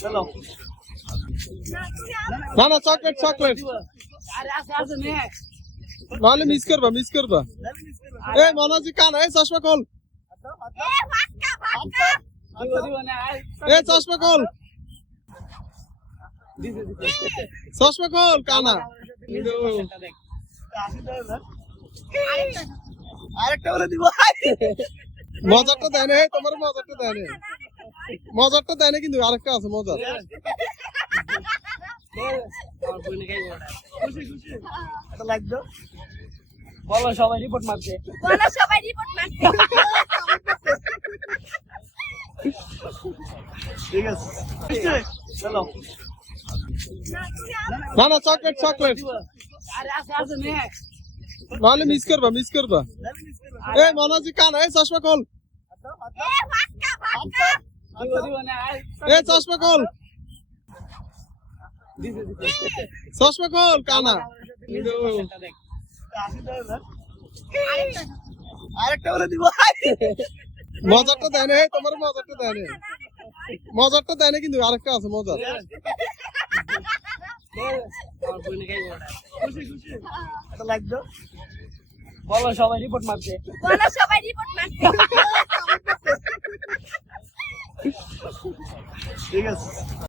চলো না না চকলেট চকলেট নাহলে মিস করবা এই মনাজি কান এই চশমা খোল এই চশমা খোল কানা আরেকটা বলে দিব মজারটা দেয় না তোমার মজারটা দেয় না কিন্তু আরেকটা আছে মজার লাগতো বলো সবাই রিপোর্ট মারছে ঠিক আছে চলো না না চকলেট নাহলে মিস করবা এই মনাজি কান এই চশমা খোল এই চশমা খোল কানা আরেকটা বলে দিব মজারটা দেয় না তোমার মজারটা দেয় না কিন্তু আরেকটা আছে মজার লাগতো বলো সবাই রিপোর্ট মারছে ঠিক আছে